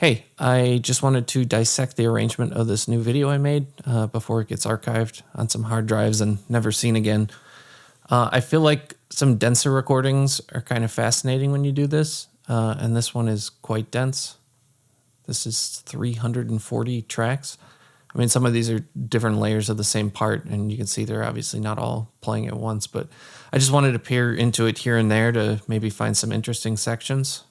Hey, I just wanted to dissect the arrangement of this new video I made before it gets archived on some hard drives and never seen again. I feel like some denser recordings are kind of fascinating when you do this, and this one is quite dense. This is 340 tracks. I mean, some of these are different layers of the same part, and you can see they're obviously not all playing at once, but I just wanted to peer into it here and there to maybe find some interesting sections.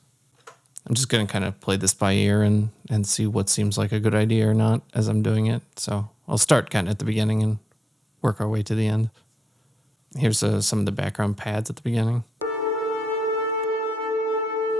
I'm just going to kind of play this by ear and see what seems like a good idea or not as I'm doing it. So I'll start kind of at the beginning and work our way to the end. Here's some of the background pads at the beginning.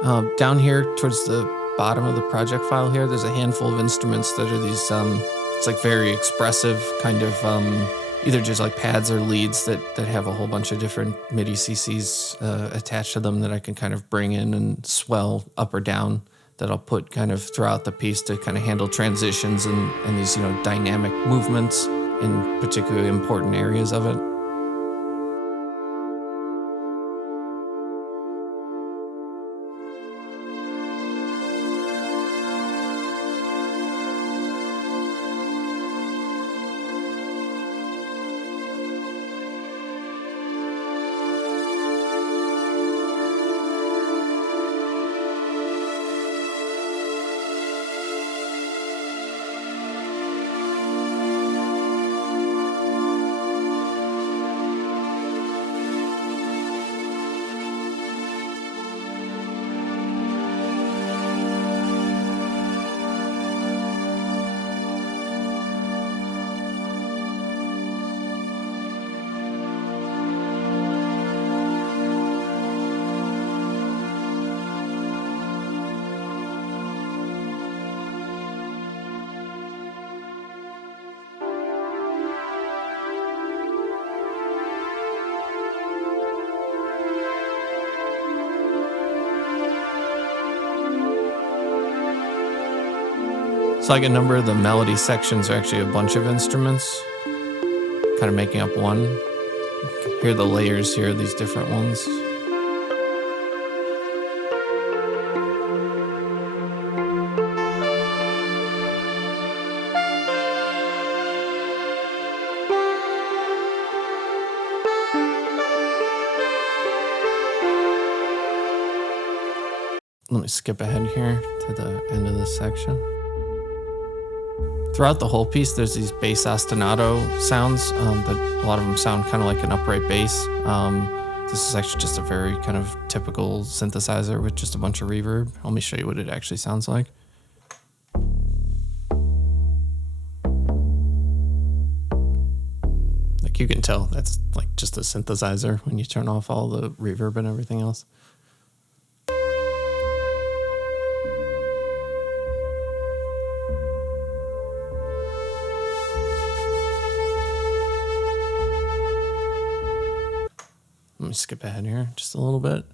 Down here towards the bottom of the project file here, there's a handful of instruments that are these, it's like very expressive kind of, either just like pads or leads that have a whole bunch of different MIDI CCs attached to them that I can kind of bring in and swell up or down, that I'll put kind of throughout the piece to kind of handle transitions and these, dynamic movements in particularly important areas of it. So like a number of the melody sections are actually a bunch of instruments kind of making up one. Here are the layers here, these different ones. Let me skip ahead here to the end of this section. Throughout the whole piece, there's these bass ostinato sounds that a lot of them sound kind of like an upright bass. This is actually just a very kind of typical synthesizer with just a bunch of reverb. Let me show you what it actually sounds like. Like you can tell that's like just a synthesizer when you turn off all the reverb and everything else. Let me skip ahead here just a little bit.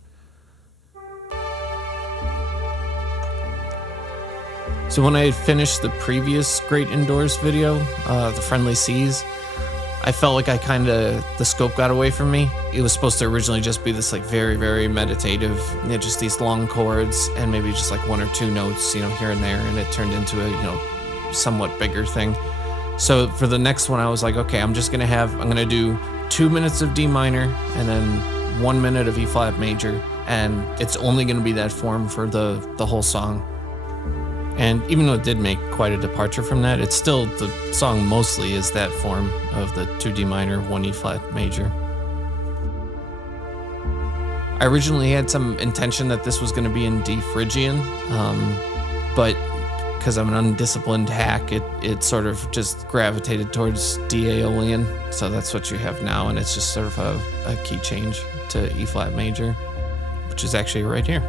So when I had finished the previous Great Indoors video, The Friendly Seas, I felt like the scope got away from me. It was supposed to originally just be this like very, very meditative, just these long chords and maybe just like one or two notes, here and there. And it turned into a, somewhat bigger thing. So for the next one, I was like, okay, I'm gonna do 2 minutes of D minor and then 1 minute of E flat major, and it's only going to be that form for the whole song. And even though it did make quite a departure from that, it's still, the song mostly is that form of the 2 D minor, 1 E flat major. I originally had some intention that this was going to be in D Phrygian, but because I'm an undisciplined hack, it sort of just gravitated towards D Aeolian. So that's what you have now, and it's just sort of a key change to E flat major, which is actually right here.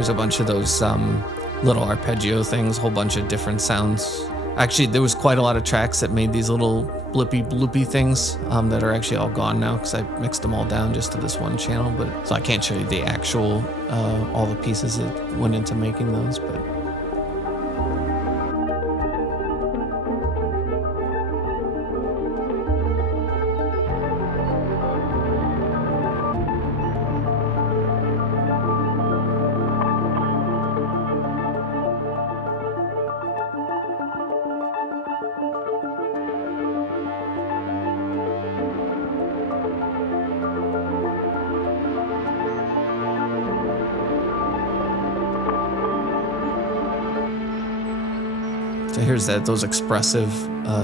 There's a bunch of those little arpeggio things, a whole bunch of different sounds. Actually, there was quite a lot of tracks that made these little blippy bloopy things that are actually all gone now because I mixed them all down just to this one channel. But so I can't show you the actual all the pieces that went into making those, but. So here's those expressive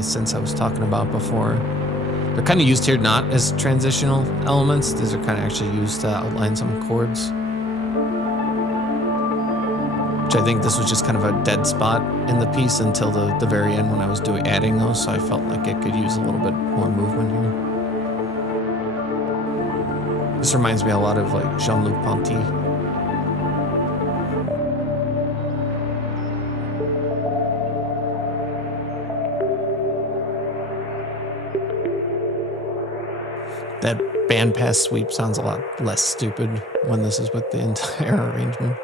synths I was talking about before. They're kind of used here not as transitional elements. These are kind of actually used to outline some chords. Which I think this was just kind of a dead spot in the piece until the very end when I was adding those, so I felt like it could use a little bit more movement here. This reminds me a lot of like Jean-Luc Ponty. That bandpass sweep sounds a lot less stupid when this is with the entire arrangement.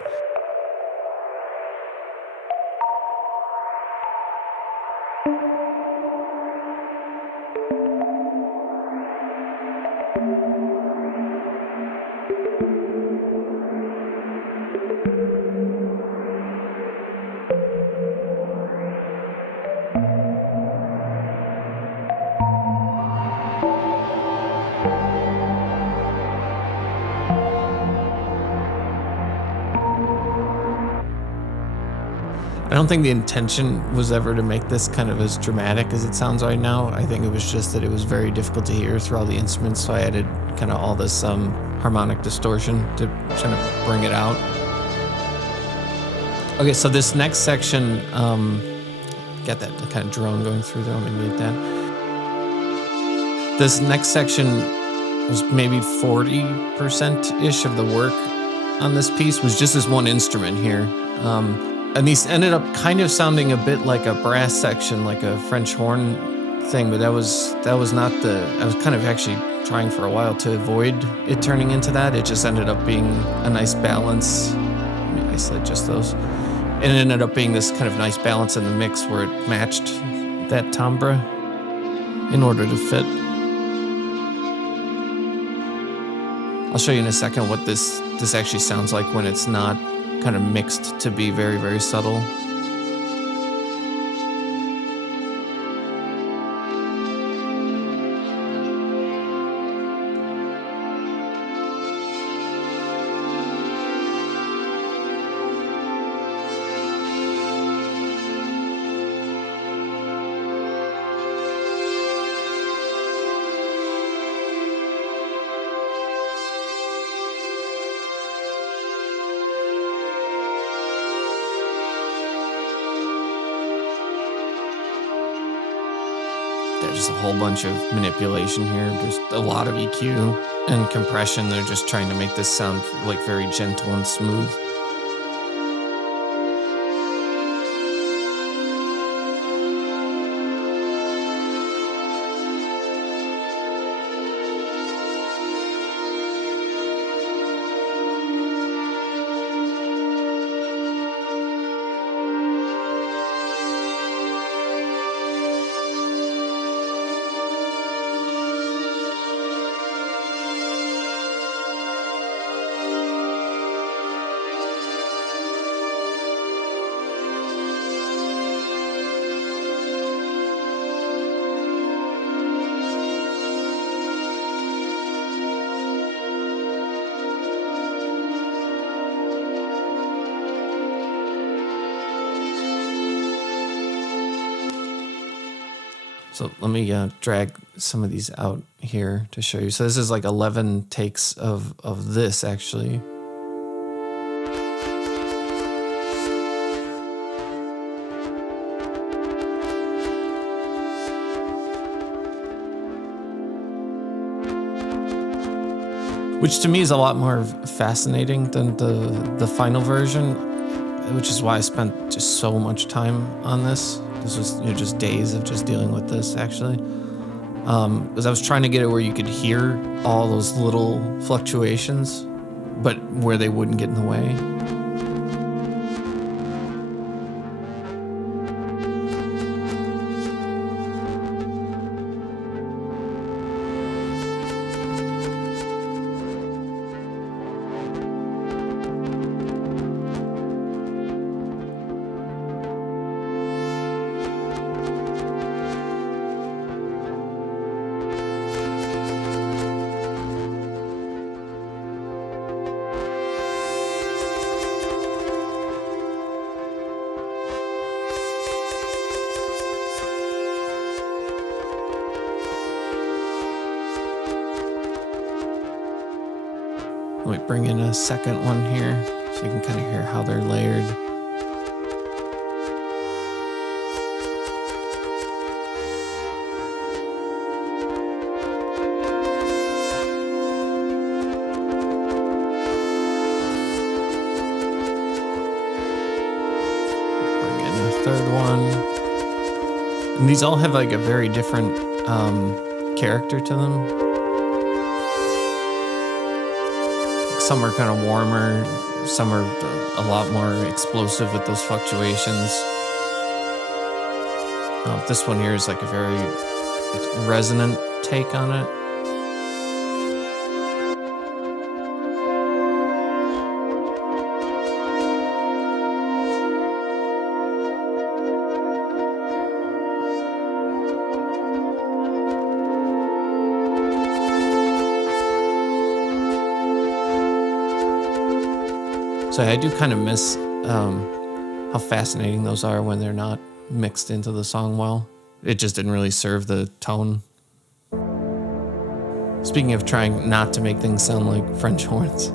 I don't think the intention was ever to make this kind of as dramatic as it sounds right now. I think it was just that it was very difficult to hear through all the instruments, so I added kind of all this harmonic distortion to kind of bring it out. Okay, so this next section, got that kind of drone going through there. Let me mute that. This next section was maybe 40%-ish of the work on this piece was just this one instrument here. And these ended up kind of sounding a bit like a brass section, like a French horn thing, but that was not I was kind of actually trying for a while to avoid it turning into that. It just ended up being a nice balance. Let me isolate just those. And it ended up being this kind of nice balance in the mix where it matched that timbre in order to fit. I'll show you in a second what this actually sounds like when it's not kind of mixed to be very, very subtle. There's a whole bunch of manipulation here. There's a lot of EQ and compression. They're just trying to make this sound like very gentle and smooth. So let me drag some of these out here to show you. So this is like 11 takes of this actually. which to me is a lot more fascinating than the final version, which is why I spent just so much time on this. This was just days of just dealing with this, actually. Because I was trying to get it where you could hear all those little fluctuations, but where they wouldn't get in the way. Let me bring in a second one here so you can kind of hear how they're layered. Bring in a third one. And these all have like a very different character to them. Some are kind of warmer, some are a lot more explosive with those fluctuations. This one here is like a very resonant take on it. So I do kind of miss how fascinating those are when they're not mixed into the song well. It just didn't really serve the tone. Speaking of trying not to make things sound like French horns,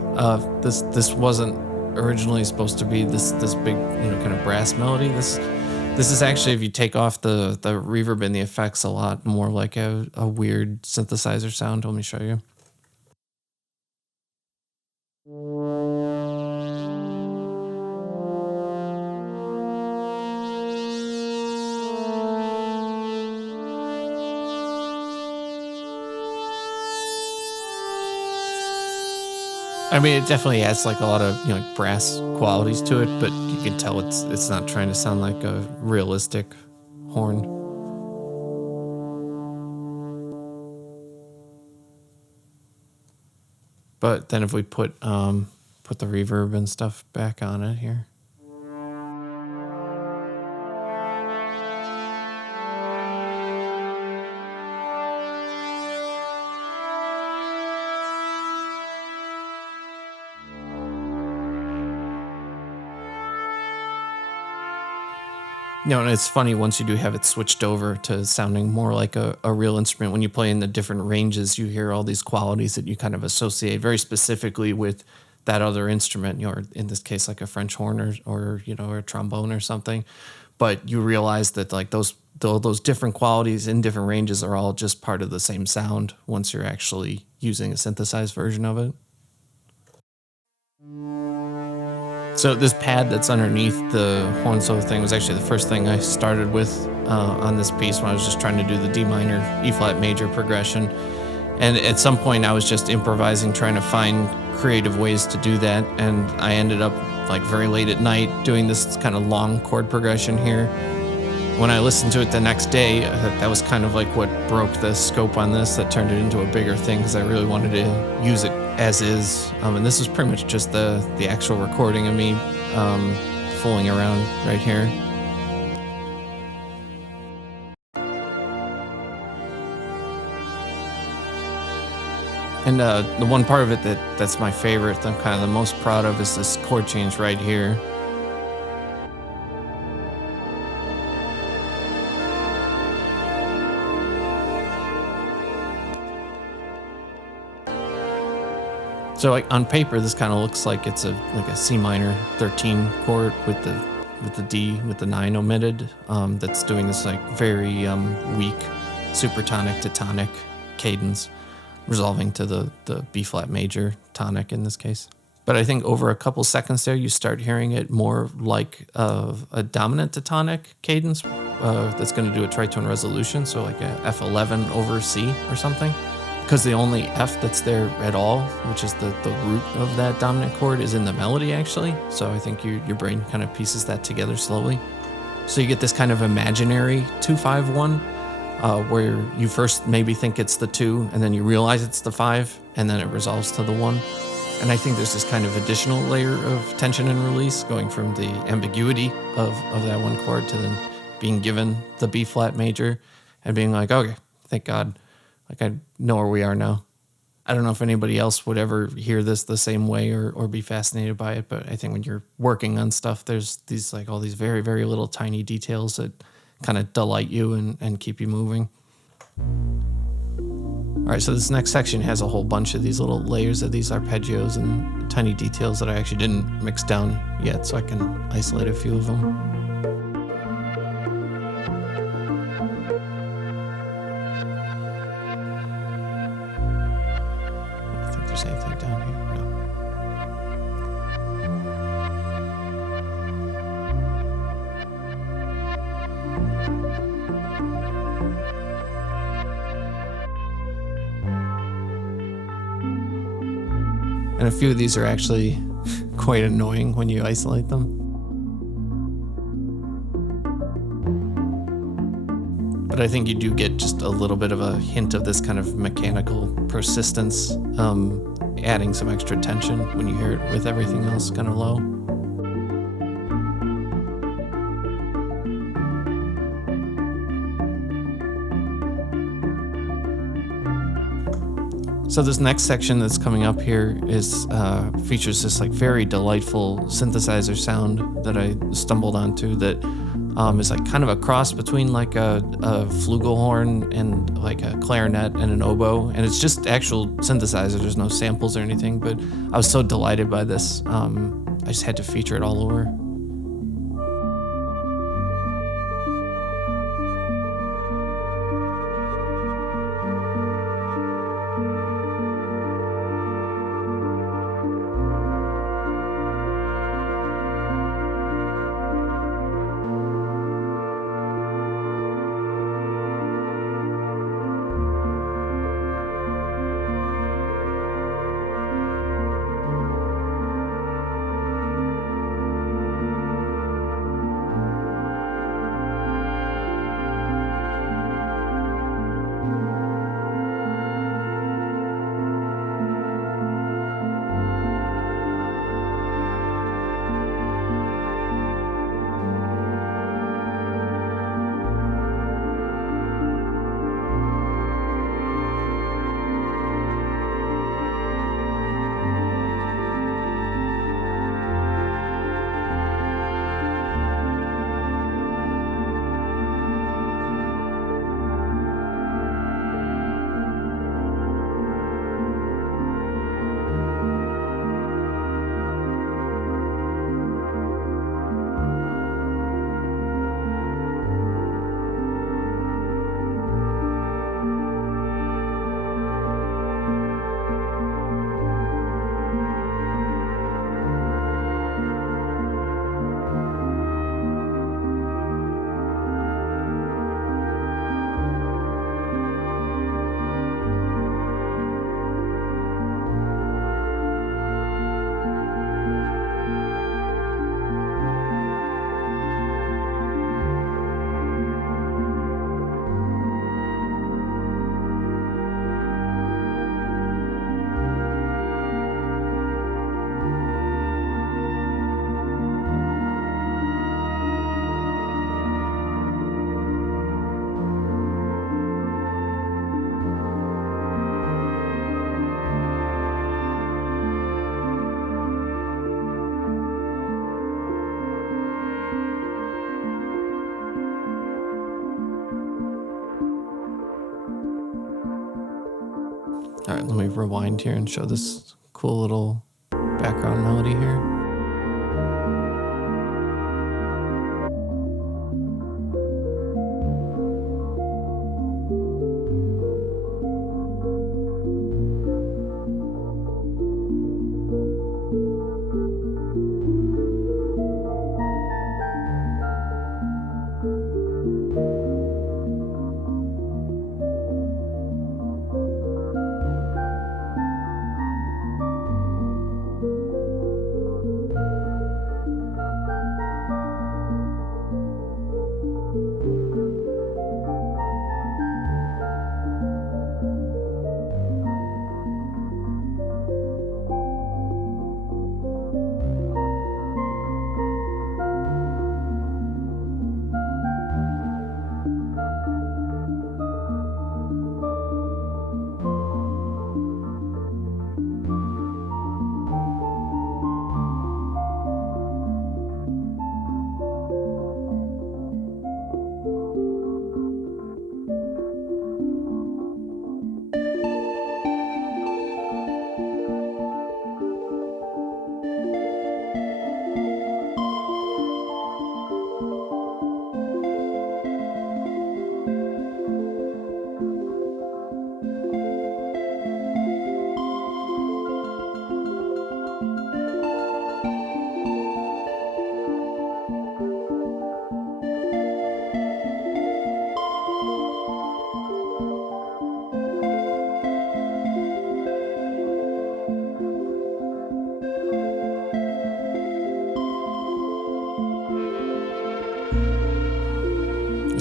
this wasn't originally supposed to be this big, kind of brass melody. This is actually, if you take off the reverb and the effects, a lot more like a weird synthesizer sound. Let me show you. I mean, it definitely has like a lot of like brass qualities to it, but you can tell it's not trying to sound like a realistic horn. But then if we put the reverb and stuff back on it here. And it's funny once you do have it switched over to sounding more like a real instrument. When you play in the different ranges, you hear all these qualities that you kind of associate very specifically with that other instrument, or in this case, like a French horn or a trombone or something. But you realize that like those different qualities in different ranges are all just part of the same sound once you're actually using a synthesized version of it. So this pad that's underneath the horn solo thing was actually the first thing I started with on this piece when I was just trying to do the D minor, E flat major progression. And at some point I was just improvising, trying to find creative ways to do that. And I ended up like very late at night doing this kind of long chord progression here. When I listened to it the next day, that was kind of like what broke the scope on this, that turned it into a bigger thing because I really wanted to use it as is. And this was pretty much just the actual recording of me fooling around right here. And the one part of it that's my favorite, that I'm kind of the most proud of, is this chord change right here. So like on paper, this kind of looks like it's like a C minor 13 chord with the D with the 9 omitted. That's doing this like very weak supertonic to tonic cadence. resolving to the B flat major tonic in this case. But I think over a couple seconds there, you start hearing it more like a dominant to tonic cadence that's going to do a tritone resolution, so like a F11 over C or something. Because the only F that's there at all, which is the root of that dominant chord, is in the melody actually. So I think your brain kind of pieces that together slowly. So you get this kind of imaginary 2-5-1, where you first maybe think it's the 2, and then you realize it's the 5, and then it resolves to the 1. And I think there's this kind of additional layer of tension and release going from the ambiguity of that one chord to then being given the B flat major and being like, okay, thank God, like I know where we are now. I don't know if anybody else would ever hear this the same way or be fascinated by it, but I think when you're working on stuff, there's these like all these very, very little tiny details that kind of delight you and keep you moving. All right, so this next section has a whole bunch of these little layers of these arpeggios and tiny details that I actually didn't mix down yet, so I can isolate a few of them. I don't think there's anything down here. No. And a few of these are actually quite annoying when you isolate them. But I think you do get just a little bit of a hint of this kind of mechanical persistence, adding some extra tension when you hear it with everything else kind of low. So this next section that's coming up here is features this like very delightful synthesizer sound that I stumbled onto that is like kind of a cross between like a flugelhorn and like a clarinet and an oboe, and it's just actual synthesizer. There's no samples or anything, but I was so delighted by this. I just had to feature it all over. All right, let me rewind here and show this cool little background melody here.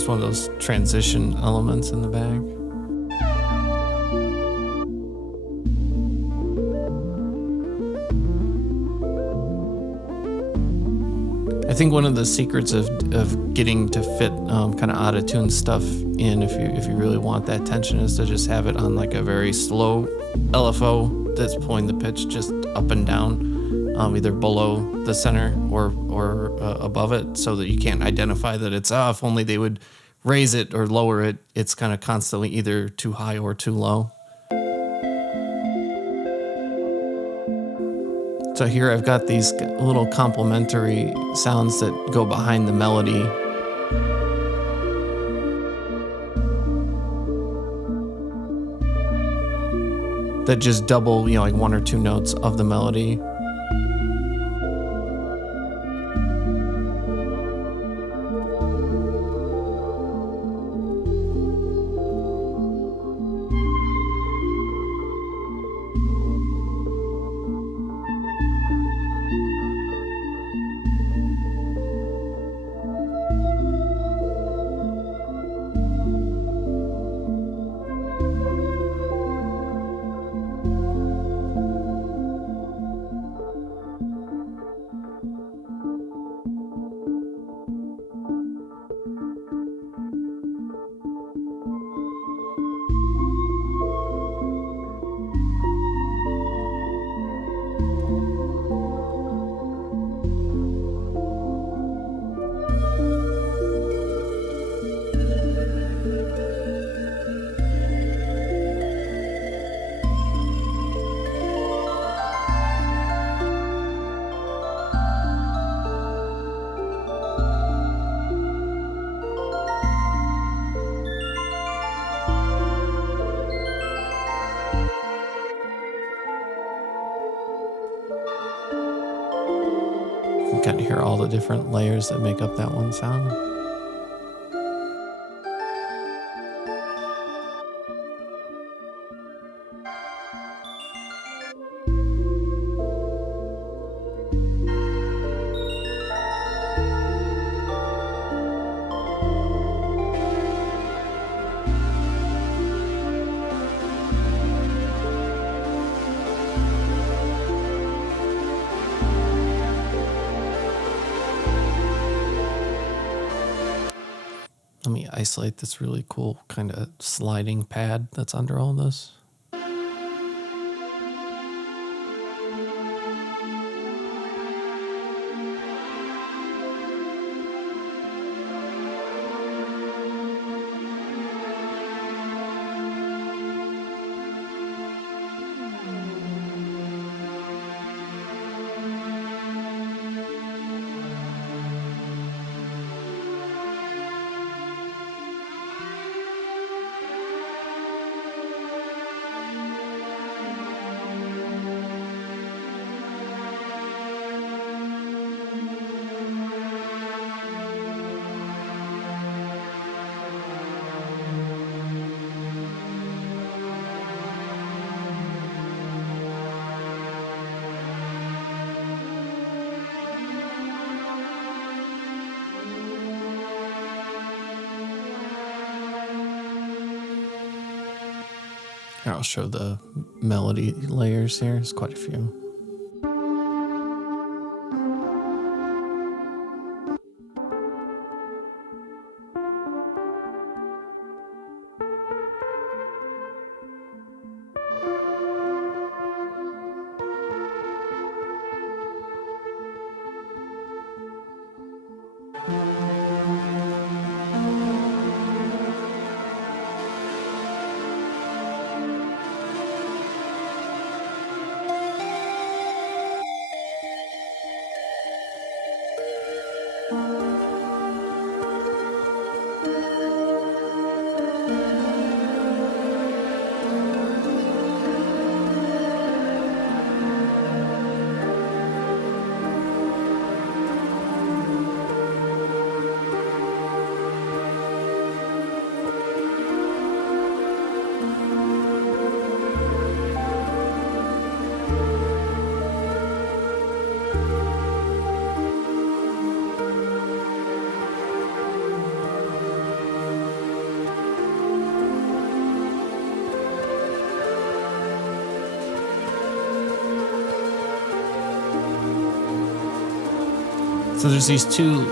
just one of those transition elements in the back. I think one of the secrets of getting to fit kind of out of tune stuff in, if you really want that tension, is to just have it on like a very slow LFO that's pulling the pitch just up and down, either below the center or above it, so that you can't identify that it's if only they would raise it or lower it. It's kind of constantly either too high or too low. So here I've got these little complementary sounds that go behind the melody. That just double, like one or two notes of the melody. You can kind of hear all the different layers that make up that one sound. Let me isolate this really cool kind of sliding pad that's under all this. Here, I'll show the melody layers here. There's quite a few. So there's these two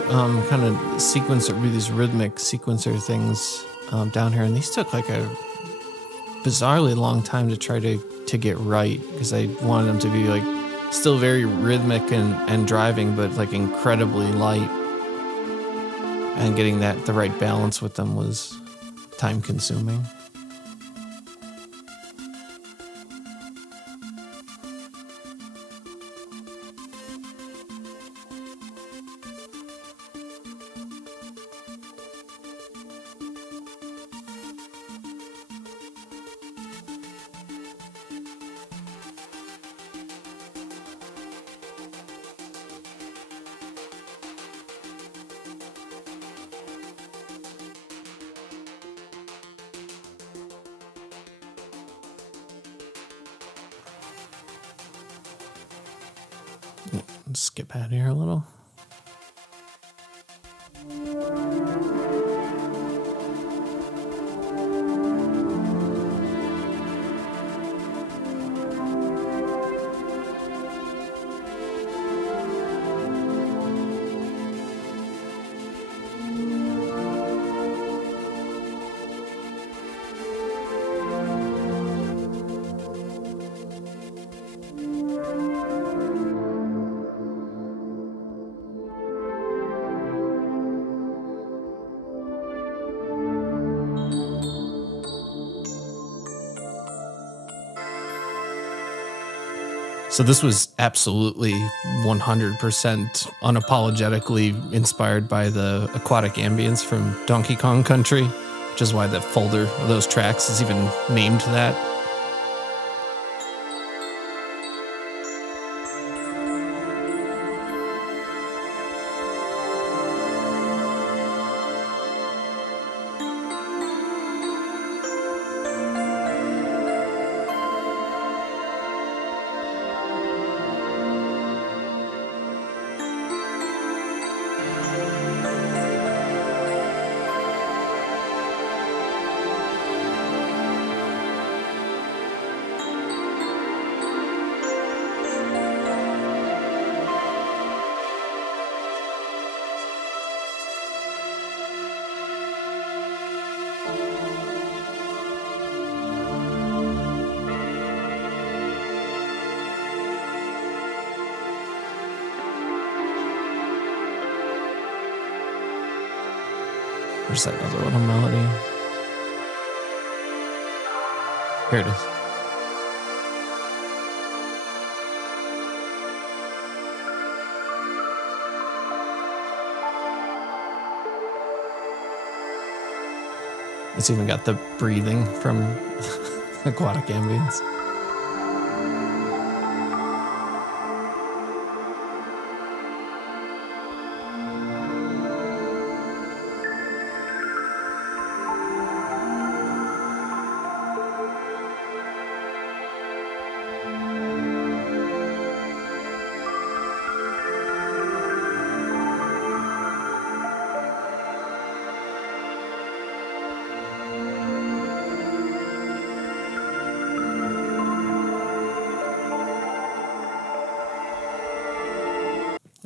kind of these rhythmic sequencer things down here, and these took like a bizarrely long time to try to get right because I wanted them to be like still very rhythmic and driving, but like incredibly light. And getting the right balance with them was time consuming. Skip out here a little. So this was absolutely 100% unapologetically inspired by the aquatic ambience from Donkey Kong Country, which is why the folder of those tracks is even named that. Where's that other little melody? Here it is. It's even got the breathing from aquatic ambience.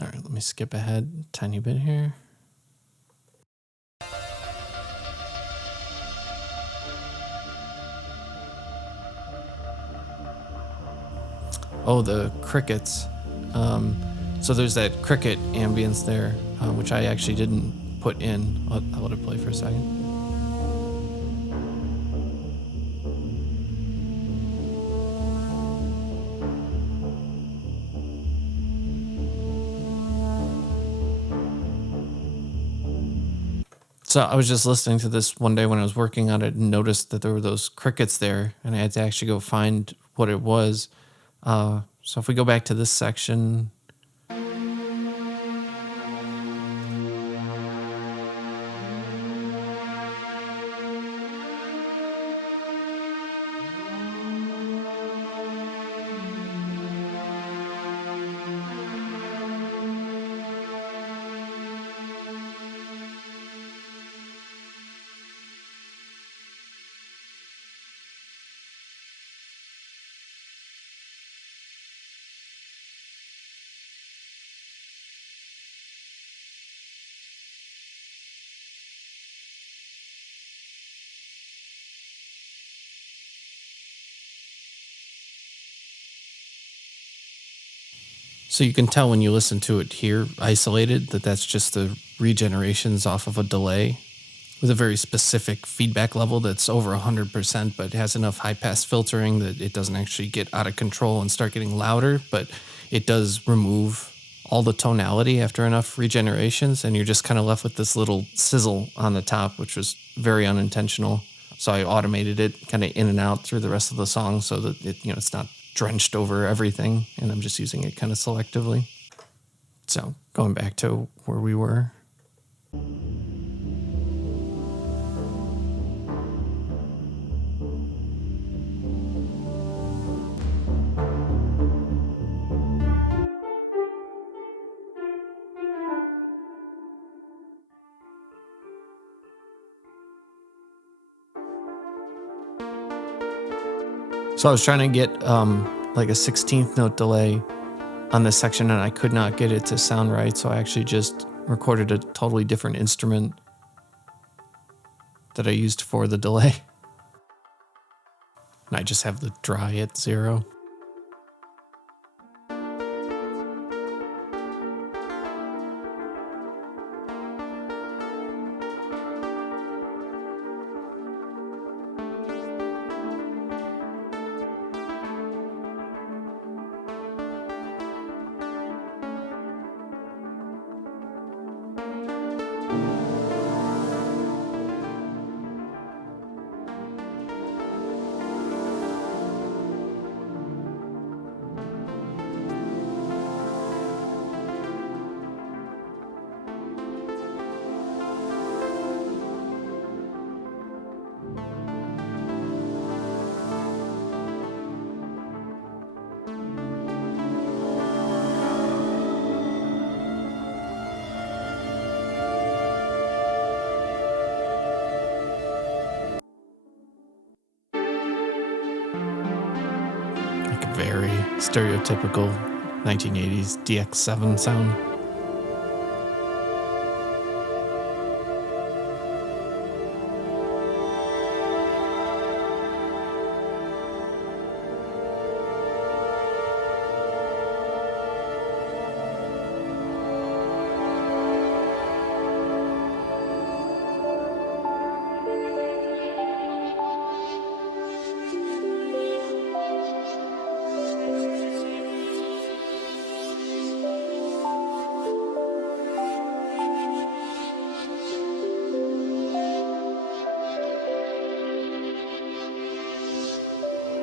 All right, let me skip ahead a tiny bit here. Oh, the crickets. So there's that cricket ambience there, which I actually didn't put in. I'll let it play for a second. So I was just listening to this one day when I was working on it and noticed that there were those crickets there, and I had to actually go find what it was. So if we go back to this section. So you can tell when you listen to it here isolated that that's just the regenerations off of a delay with a very specific feedback level that's over 100%, but has enough high pass filtering that it doesn't actually get out of control and start getting louder, but it does remove all the tonality after enough regenerations, and you're just kind of left with this little sizzle on the top, which was very unintentional. So I automated it kind of in and out through the rest of the song so that it's not drenched over everything, and I'm just using it kind of selectively. So going back to where we were. So I was trying to get like a 16th note delay on this section, and I could not get it to sound right, so I actually just recorded a totally different instrument that I used for the delay. And I just have the dry at 0. Like a very stereotypical 1980s DX7 sound.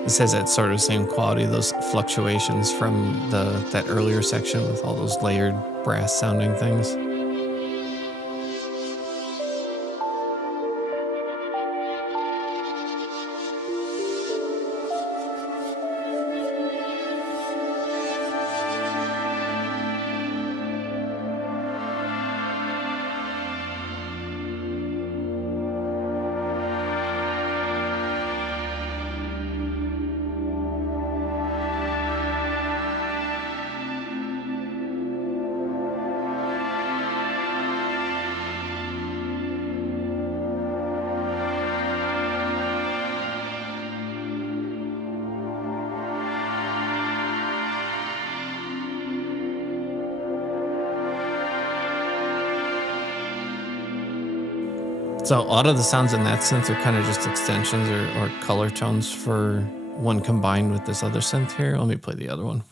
This has that sort of same quality, those fluctuations from that earlier section with all those layered brass sounding things. So a lot of the sounds in that synth are kind of just extensions or color tones for one combined with this other synth here. Let me play the other one.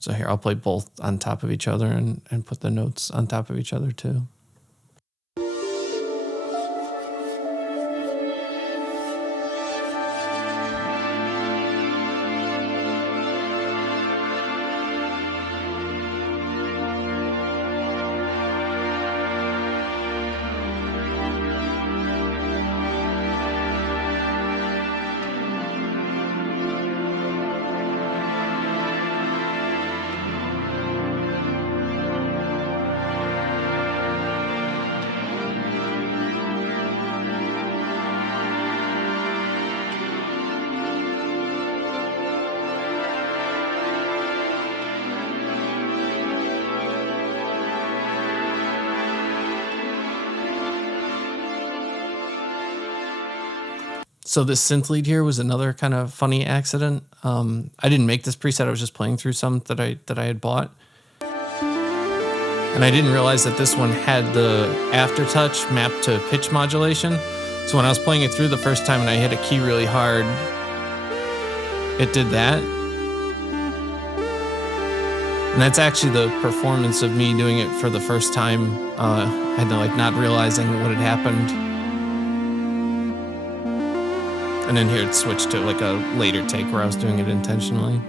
So here, I'll play both on top of each other and put the notes on top of each other too. So this synth lead here was another kind of funny accident. I didn't make this preset. I was just playing through some that I had bought. And I didn't realize that this one had the aftertouch mapped to pitch modulation. So when I was playing it through the first time and I hit a key really hard, it did that. And that's actually the performance of me doing it for the first time, and like not realizing what had happened. And then here it switched to like a later take where I was doing it intentionally.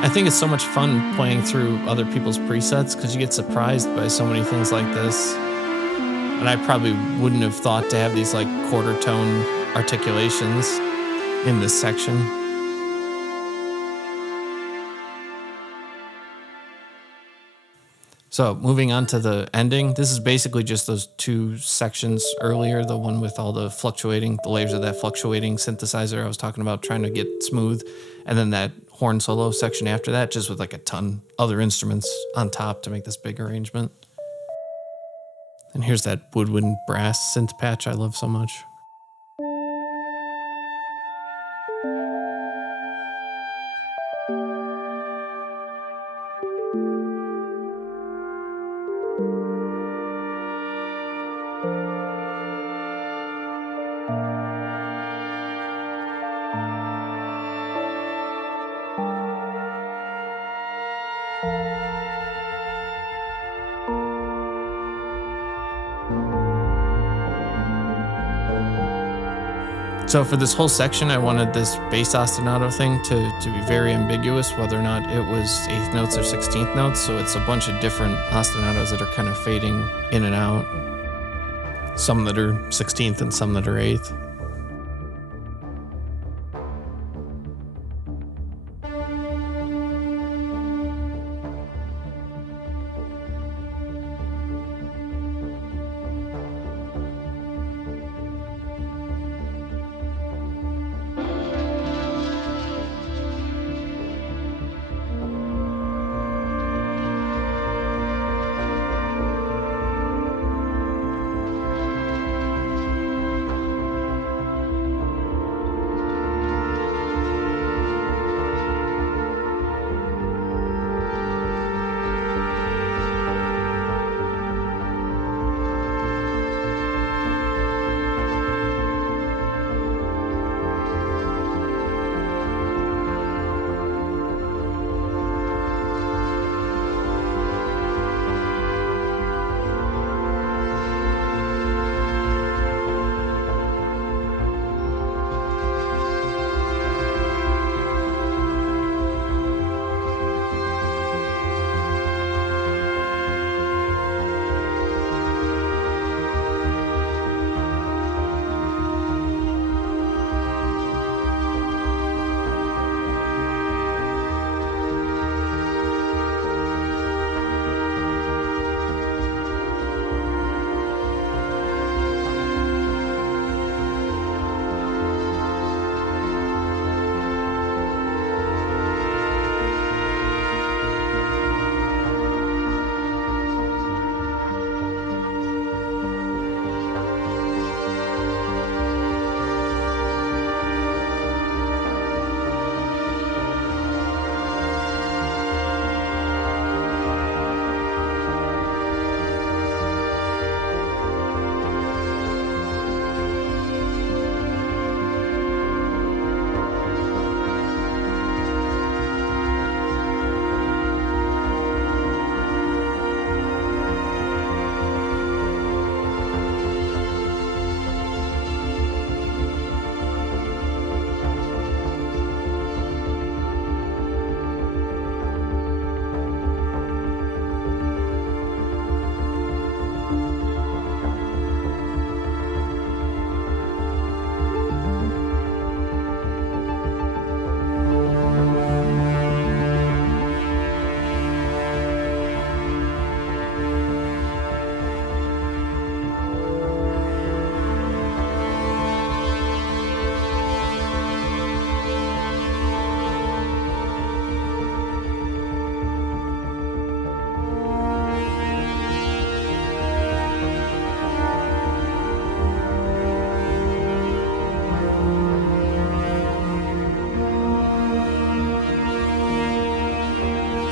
I think it's so much fun playing through other people's presets because you get surprised by so many things like this. And I probably wouldn't have thought to have these like quarter tone articulations in this section. So moving on to the ending, this is basically just those two sections earlier, the one with all the layers of that fluctuating synthesizer I was talking about trying to get smooth, and then that horn solo section after that, just with like a ton other instruments on top to make this big arrangement. And here's that woodwind brass synth patch I love so much. So for this whole section, I wanted this bass ostinato thing to be very ambiguous, whether or not it was 8th notes or 16th notes. So it's a bunch of different ostinatos that are kind of fading in and out. Some that are 16th and some that are 8th.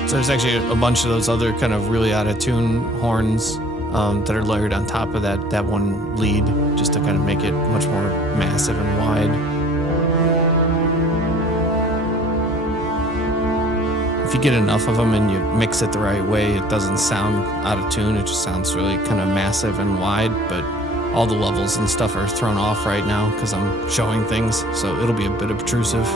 So there's actually a bunch of those other kind of really out of tune horns that are layered on top of that one lead, just to kind of make it much more massive and wide. If you get enough of them and you mix it the right way, it doesn't sound out of tune. It just sounds really kind of massive and wide, but all the levels and stuff are thrown off right now because I'm showing things, so it'll be a bit obtrusive.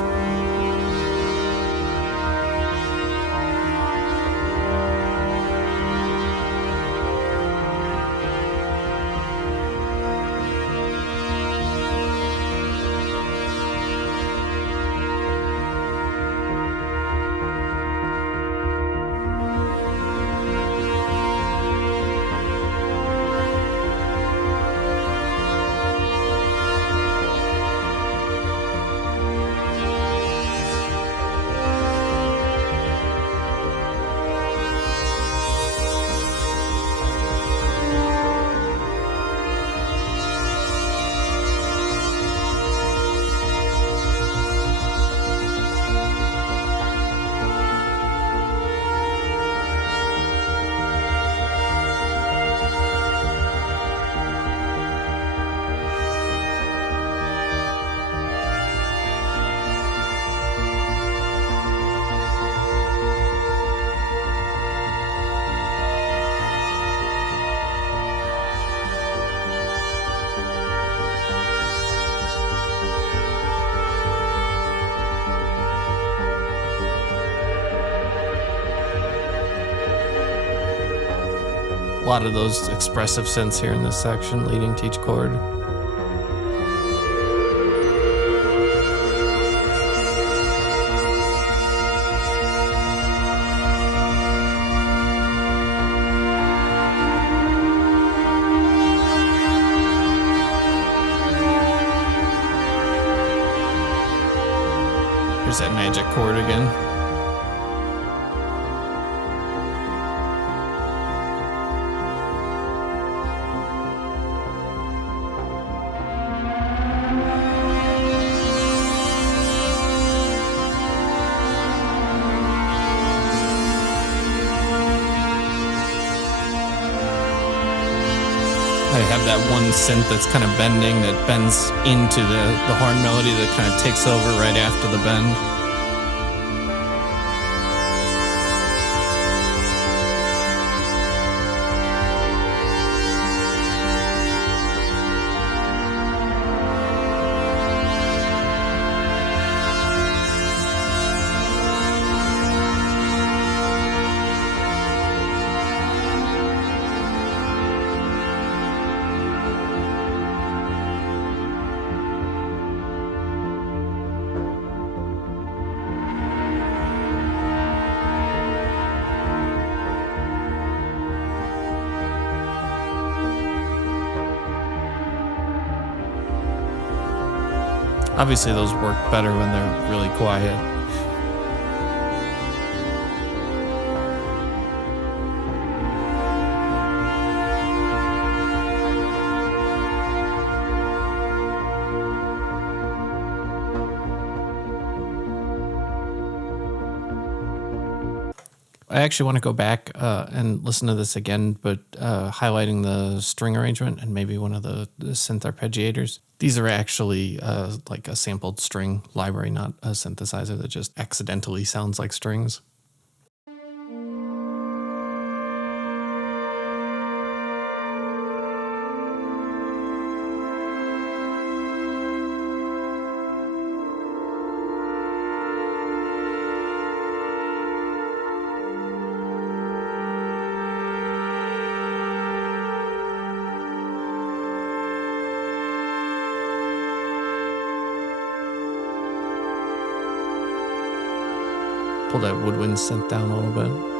A lot of those expressive synths here in this section leading to each chord. Here's that magic chord again. I have that one synth that's kind of bending, that bends into the horn melody that kind of takes over right after the bend. Obviously, those work better when they're really quiet. I actually want to go back and listen to this again, but highlighting the string arrangement and maybe one of the synth arpeggiators. These are actually like a sampled string library, not a synthesizer that just accidentally sounds like strings. Pull that woodwind synth down a little bit.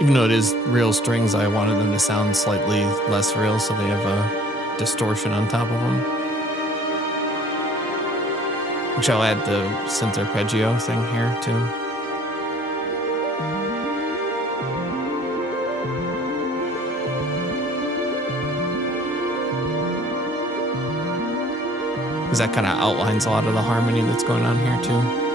Even though it is real strings, I wanted them to sound slightly less real, so they have a distortion on top of them. Which I'll add the synth arpeggio thing here too. Because that kind of outlines a lot of the harmony that's going on here too.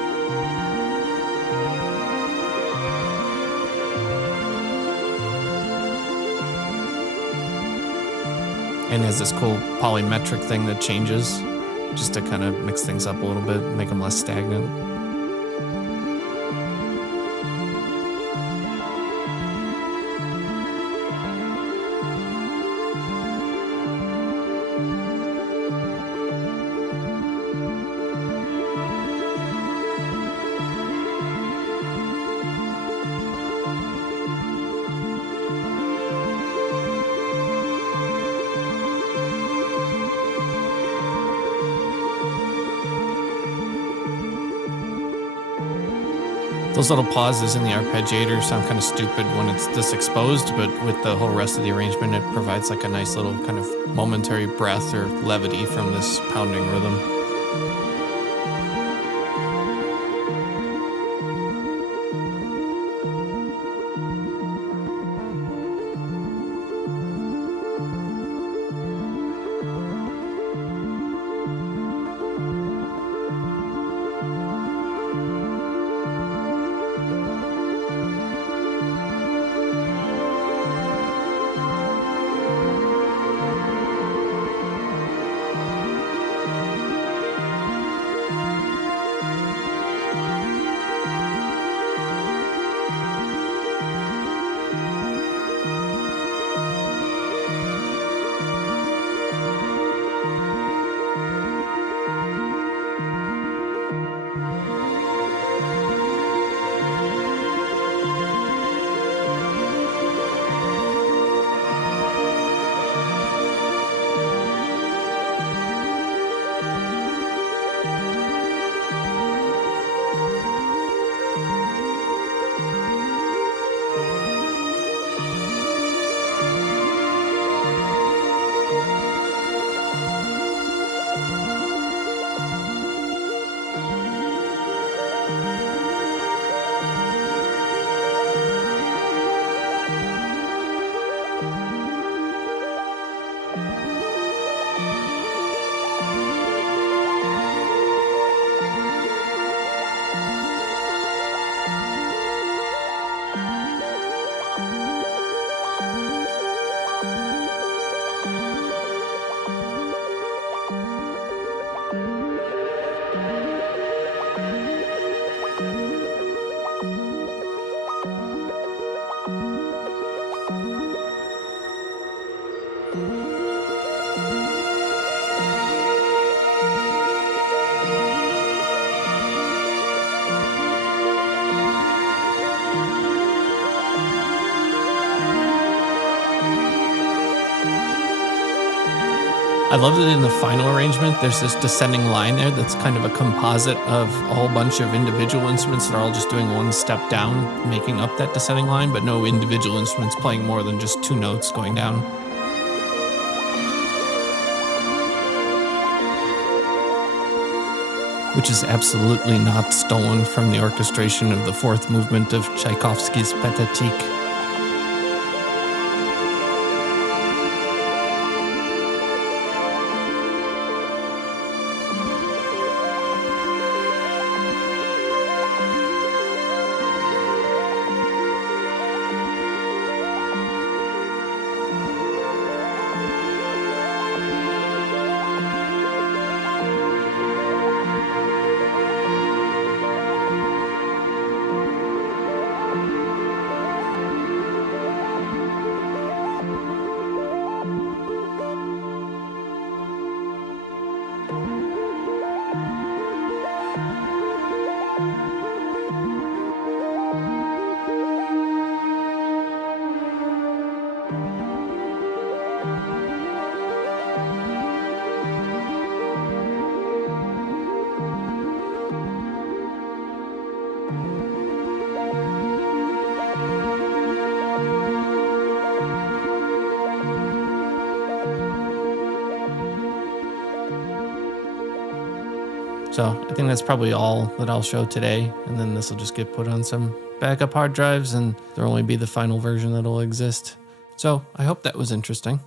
And has this cool polymetric thing that changes just to kind of mix things up a little bit, make them less stagnant. Those little pauses in the arpeggiator sound kind of stupid when it's this exposed, but with the whole rest of the arrangement, it provides like a nice little kind of momentary breath or levity from this pounding rhythm. I love that in the final arrangement, there's this descending line there that's kind of a composite of a whole bunch of individual instruments that are all just doing one step down, making up that descending line, but no individual instruments playing more than just two notes going down. Which is absolutely not stolen from the orchestration of the fourth movement of Tchaikovsky's Pathetique. So I think that's probably all that I'll show today. And then this will just get put on some backup hard drives and there'll only be the final version that'll exist. So I hope that was interesting.